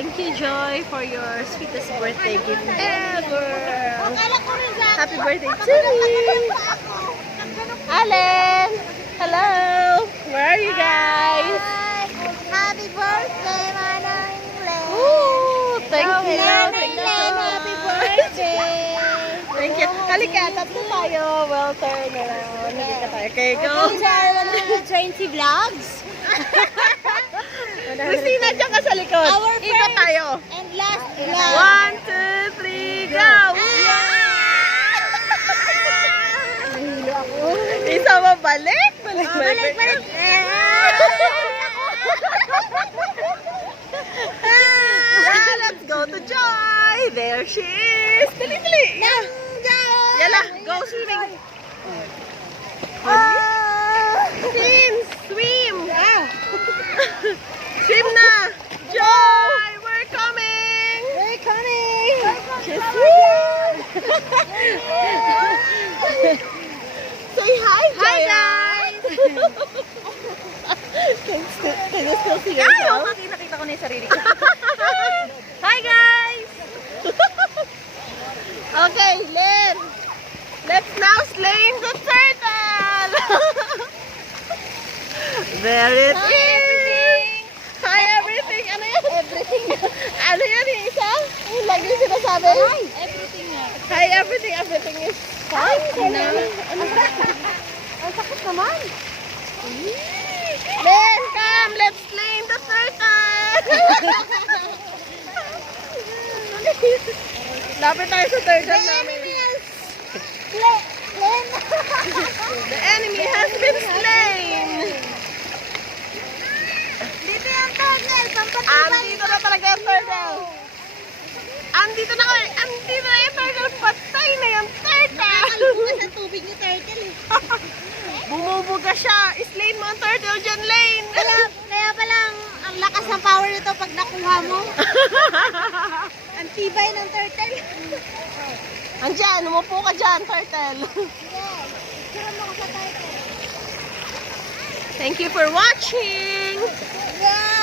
Thank you, Joy, for your sweetest birthday gift ever. Happy birthday to me. Allen! Hello! Where are you guys? Happy birthday, Manang Len. Ooh, thank you. Manang Thank you Len, so happy much. birthday. Thank you. Halika, tatlo tayo. Well, turn around. Halika tayo. Okay, go. These are 120 vlogs. Christina, dyan ka sa likod. Our Ikot first tayo. and last vlog. 1, 2, 3, go! Nahilo ako. Isa mo, balik. Balik. Balik. Yeah, let's go to Joy. There she is. Dali. Yeah. Yala, go swimming. Swim. Swim na. Joy, we're coming. Just say hi, Joy. Hi, guys. Can you still see yourself? Nakita ko na yung sarili ko. Hi, guys. Okay, Len. Let's now slay the turtle. There it is. Hi, everything. Ano yan? Everything. Ano yan yung isa? Yung lagi yung sinasabi? Everything na. Hi, everything. Everything is fine. Ano? Ang sakit naman. Len, come. Let's slay the turtle. Lapit tayo sa turtle namin. The enemy has been slain. Dito yung turtle. Andito na talaga yung turtle. Andito na yung turtle. Patay na yung turtle. Nakakalbukas sa tubig ni turtle. Bumubuga siya. Slain mo ang turtle dyan, Lane. Kaya palang ang lakas ng power nito pag nakuha mo. Ang tibay ng turtle. Andyan, umupo ka dyan, turtle. Sira mo ko sa turtle. Thank you for watching. Yeah!